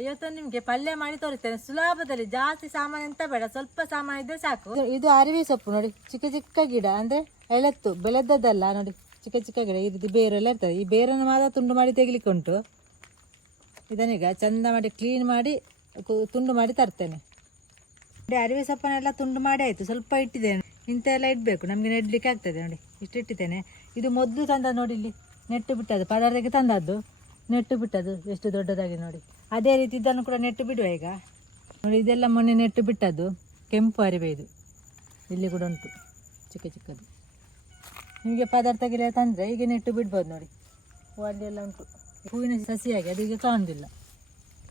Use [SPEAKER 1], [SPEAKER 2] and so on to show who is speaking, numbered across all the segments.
[SPEAKER 1] ಇವತ್ತು ನಿಮಗೆ ಪಲ್ಯ ಮಾಡಿ ತೋರಿಸ್ತೇನೆ. ಸುಲಭದಲ್ಲಿ ಜಾಸ್ತಿ ಸಾಮಾನು ಎಂತ ಬೇಡ, ಸ್ವಲ್ಪ ಸಾಮಾನು ಇದ್ರೆ ಸಾಕು. ಇದು- ಅರಿವಿ ಸೊಪ್ಪು, ನೋಡಿ, ಚಿಕ್ಕ ಚಿಕ್ಕ ಗಿಡ, ಅಂದ್ರೆ ಎಳತ್ತು, ಬೆಳೆದದ್ದಲ್ಲ, ನೋಡಿ, ಚಿಕ್ಕ ಚಿಕ್ಕ ಗಿಡ, ಇದು ಬೇರೆಲ್ಲ ಇರ್ತದೆ. ಈ ಬೇರನ್ನು ಮಾತ್ರ ತುಂಡು ಮಾಡಿ ತೆಗಿಲಿಕ್ಕೆ ಉಂಟು. ಇದನ್ನೀಗ ಚಂದ ಮಾಡಿ ಕ್ಲೀನ್ ಮಾಡಿ ತುಂಡು ಮಾಡಿ ತರ್ತೇನೆ. ನೋಡಿ, ಅರಿವೆ ಸೊಪ್ಪನ್ನೆಲ್ಲ ತುಂಡು ಮಾಡಿ ಆಯಿತು. ಸ್ವಲ್ಪ ಇಟ್ಟಿದ್ದೇನೆ. ಇಂಥ ಎಲ್ಲ ಇಡಬೇಕು. ನಮಗೆ ನೆಡ್ಲಿಕ್ಕೆ ಆಗ್ತದೆ, ನೋಡಿ, ಇಷ್ಟು ಇಟ್ಟಿದ್ದೇನೆ. ಇದು ಮೊದಲು ತಂದ ನೋಡಿ ಇಲ್ಲಿ, ನೆಟ್ಟು ಬಿಟ್ಟದ್ದು, ಪದಾರ್ಥಕ್ಕೆ ತಂದದ್ದು. ನೆಟ್ಟು ಬಿಟ್ಟದ್ದು, ಎಷ್ಟು ದೊಡ್ಡದಾಗಿ ನೋಡಿ. ಅದೇ ರೀತಿ ಇದನ್ನು ಕೂಡ ನೆಟ್ಟು ಬಿಡುವ ಈಗ. ನೋಡಿ, ಇದೆಲ್ಲ ಮೊನ್ನೆ ನೆಟ್ಟು ಬಿಟ್ಟದ್ದು. ಕೆಂಪು ಅರಿವೆ ಇದು. ಇಲ್ಲಿ ಕೂಡ ಉಂಟು. ಚಿಕ್ಕ ಚಿಕ್ಕದು. ನಿಮಗೆ ಪದಾರ್ಥಗಳ ತಂದರೆ ಈಗ ನೆಟ್ಟು ಬಿಡ್ಬೋದು ನೋಡಿ. ಹೂ ಅಲ್ಲಿ ಎಲ್ಲ ಉಂಟು. ಹೂವಿನ ಸಸಿಯಾಗಿ, ಅದು ಈಗ ಕಾಣುವುದಿಲ್ಲ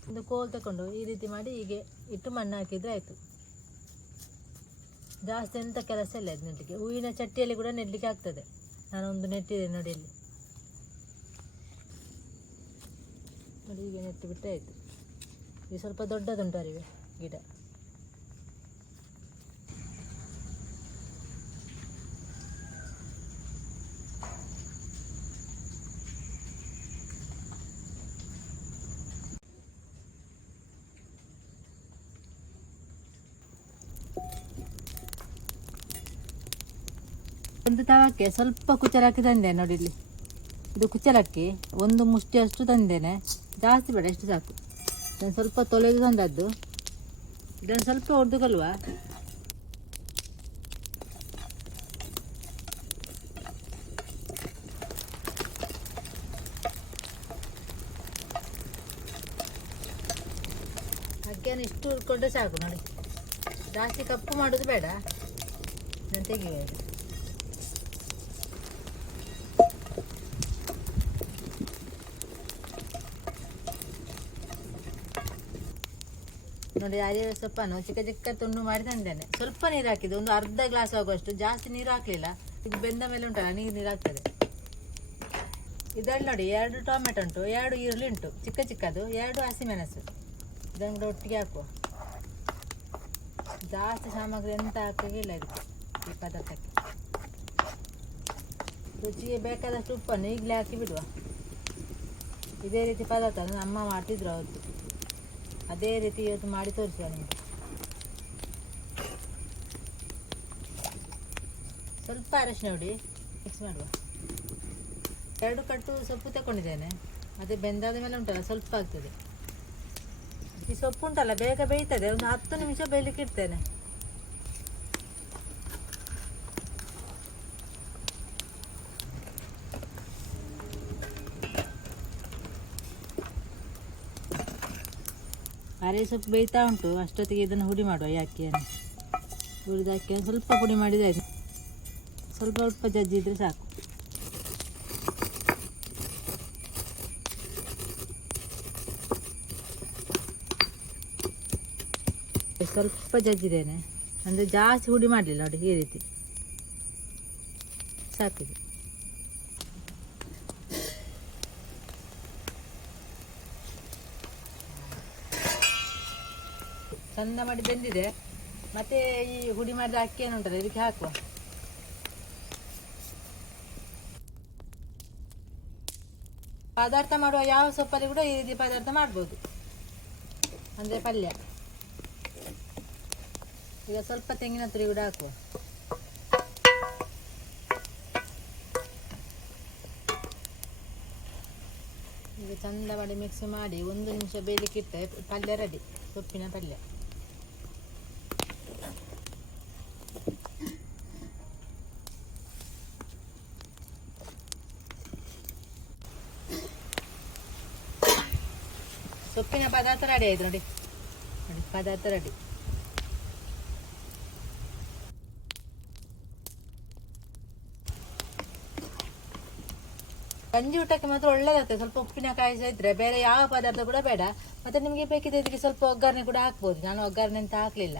[SPEAKER 1] ಒಂದು ಕೋಲ್ ತಗೊಂಡು ಈ ರೀತಿ ಮಾಡಿ ಹೀಗೆ ಇಟ್ಟು ಮಣ್ಣು ಹಾಕಿದ್ರೆ ಆಯಿತು. ಜಾಸ್ತಿ ಎಂಥ ಕೆಲಸ ಇಲ್ಲ ಇದು ನೆಡ್ಲಿಕ್ಕೆ. ಹೂವಿನ ಚಟ್ಟಿಯಲ್ಲಿ ಕೂಡ ನೆಡ್ಲಿಕ್ಕೆ ಆಗ್ತದೆ. ನಾನೊಂದು ನೆಟ್ಟಿದೆ ನೋಡಿ ಇಲ್ಲಿ. ನೋಡಿ ಹೀಗೆ ನೆಟ್ಟು ಬಿಡ್ತಾ ಆಯಿತು. ಇದು ಸ್ವಲ್ಪ ದೊಡ್ಡದುಂಟು ಅರಿವೆ, ಗಿಡ. ಒಂದು ತವಕ್ಕೆ ಸ್ವಲ್ಪ ಕುಚ್ಚಲಕ್ಕಿ ತಂದೆ ನೋಡಿ ಇಲ್ಲಿ. ಇದು ಕುಚ್ಚಲಕ್ಕಿ, ಒಂದು ಮುಷ್ಟಿಯಷ್ಟು ತಂದೇನೆ. ಜಾಸ್ತಿ ಬೇಡ ಎಷ್ಟು ಸಾಕು. ಇದನ್ನು ಸ್ವಲ್ಪ ತೊಳೆದು ತಂದದ್ದು. ಇದನ್ನು ಸ್ವಲ್ಪ ಹೊಡೆದುಕೊಲ್ವಾ ಅಕ್ಕಿಯನ್ನು ಇಷ್ಟು ಹುರ್ಕೊಂಡ್ರೆ ಸಾಕು ನೋಡಿ. ಜಾಸ್ತಿ ಕಪ್ಪು ಮಾಡೋದು ಬೇಡ. ನಾನು ತೆಗಿಯುವ ನೋಡಿ ಅರಿವೆ ಸೊಪ್ಪನ್ನು ಚಿಕ್ಕ ಚಿಕ್ಕ ತುಂಡು ಮಾಡಿ ತಂದೇನೆ. ಸ್ವಲ್ಪ ನೀರು ಹಾಕಿದ್ದು, ಒಂದು ಅರ್ಧ ಗ್ಲಾಸ್ ಆಗುವಷ್ಟು. ಜಾಸ್ತಿ ನೀರು ಹಾಕಲಿಲ್ಲ. ಇದು ಬೆಂದ ಮೇಲೆ ಉಂಟಲ್ಲ, ನೀರು ನೀರು ಆಗ್ತದೆ ಇದರಲ್ಲಿ ನೋಡಿ, ಎರಡು ಟೊಮೆಟೊ ಉಂಟು, ಎರಡು ಈರುಳ್ಳಿ ಉಂಟು. ಚಿಕ್ಕ ಚಿಕ್ಕದು, ಎರಡು ಹಸಿಮೆಣಸು. ಇದನ್ನು ಒಟ್ಟಿಗೆ ಹಾಕುವ. ಜಾಸ್ತಿ ಸಾಮಗ್ರಿ ಎಂತ ಹಾಕೋಗಿಲ್ಲ ಇದಕ್ಕೆ, ಈ ಪದಾರ್ಥಕ್ಕೆ. ರುಚಿಗೆ ಬೇಕಾದಷ್ಟು ಉಪ್ಪನ್ನು ಈಗಲೇ ಹಾಕಿ ಬಿಡುವ. ಇದೇ ರೀತಿ ಪದಾರ್ಥ ನಮ್ಮ ಮಾಡ್ತಿದ್ರು ಅವತ್ತು. ಅದೇ ರೀತಿ ಇವತ್ತು ಮಾಡಿ ತೋರಿಸುವ ನಿಮಗೆ. ಸ್ವಲ್ಪ ಅರಶಿನ ನೋಡಿ ಮಿಕ್ಸ್ ಮಾಡುವ. ಎರಡು ಕಟ್ಟು ಸೊಪ್ಪು ತಗೊಂಡಿದ್ದೇನೆ ಅದೇ ಬೆಂದಾದ ಮೇಲೆ ಉಂಟಲ್ಲ, ಸ್ವಲ್ಪ ಆಗ್ತದೆ. ಈ ಸೊಪ್ಪು ಉಂಟಲ್ಲ, ಬೇಗ ಬೇಯ್ತದೆ. ಒಂದು ಹತ್ತು ನಿಮಿಷ ಬೇಯಲಿಕ್ಕೆ ಇಡ್ತೇನೆ ಅರೆ ಸೊಪ್ಪು ಬೇಯ್ತಾ ಉಂಟು, ಅಷ್ಟೊತ್ತಿಗೆ ಇದನ್ನು ಹುಡಿ ಮಾಡುವ ಈ ಅಕ್ಕಿಯನ್ನು. ಹುರಿದ ಅಕ್ಕಿಯನ್ನು ಸ್ವಲ್ಪ ಪುಡಿ ಮಾಡಿದರೆ ಆಯಿತು. ಸ್ವಲ್ಪ ಸ್ವಲ್ಪ ಜಜ್ಜಿದ್ರೆ ಸಾಕು. ಸ್ವಲ್ಪ ಜಜ್ಜಿದ್ದೇನೆ. ಅಂದರೆ ಜಾಸ್ತಿ ಹುಡಿ ಮಾಡಲಿಲ್ಲ ನೋಡಿ, ಈ ರೀತಿ. ಸಾಕಿದೆ. ಚಂದ ಮಾಡಿ ಬೆಂದಿದೆ. ಮತ್ತೆ ಈ ಹುಡಿ ಮಾಡಿದ ಅಕ್ಕಿ ಏನು ಉಂಟಲ್ಲ, ಇದಕ್ಕೆ ಹಾಕುವ. ಪದಾರ್ಥ ಮಾಡುವ ಯಾವ ಸೊಪ್ಪಲ್ಲಿ ಕೂಡ ಈ ರೀತಿ ಪದಾರ್ಥ ಮಾಡ್ಬೋದು. ಅಂದರೆ ಪಲ್ಯ. ಈಗ ಸ್ವಲ್ಪ ತೆಂಗಿನ ತುರಿ ಕೂಡ ಹಾಕುವ. ಈಗ ಚಂದ ಮಾಡಿ ಮಿಕ್ಸ್ ಮಾಡಿ ಒಂದು ನಿಮಿಷ ಬೇಯಲಿಕ್ಕೆ ಇಟ್ಟರೆ ಪಲ್ಯ ರೆಡಿ ಸೊಪ್ಪಿನ ಪಲ್ಯ. ಸೊಪ್ಪಿನ ಪದಾರ್ಥ ರೆಡಿ ಆಯ್ತು ನೋಡಿ. ನೋಡಿ, ಪದಾರ್ಥ ರೆಡಿ ಗಂಜಿ ಊಟಕ್ಕೆ ಮಾತ್ರ ಒಳ್ಳೇದಾಗ್ತದೆ. ಸ್ವಲ್ಪ ಉಪ್ಪಿನಕಾಯಿ ಇದ್ರೆ ಬೇರೆ ಯಾವ ಪದಾರ್ಥ ಕೂಡ ಬೇಡ. ಮತ್ತೆ ನಿಮಗೆ ಬೇಕಿದ್ರೆ ಇದಕ್ಕೆ ಸ್ವಲ್ಪ ಒಗ್ಗರಣೆ ಕೂಡ ಹಾಕ್ಬೋದು. ನಾನು ಒಗ್ಗರಣೆ ಅಂತ ಹಾಕಲಿಲ್ಲ.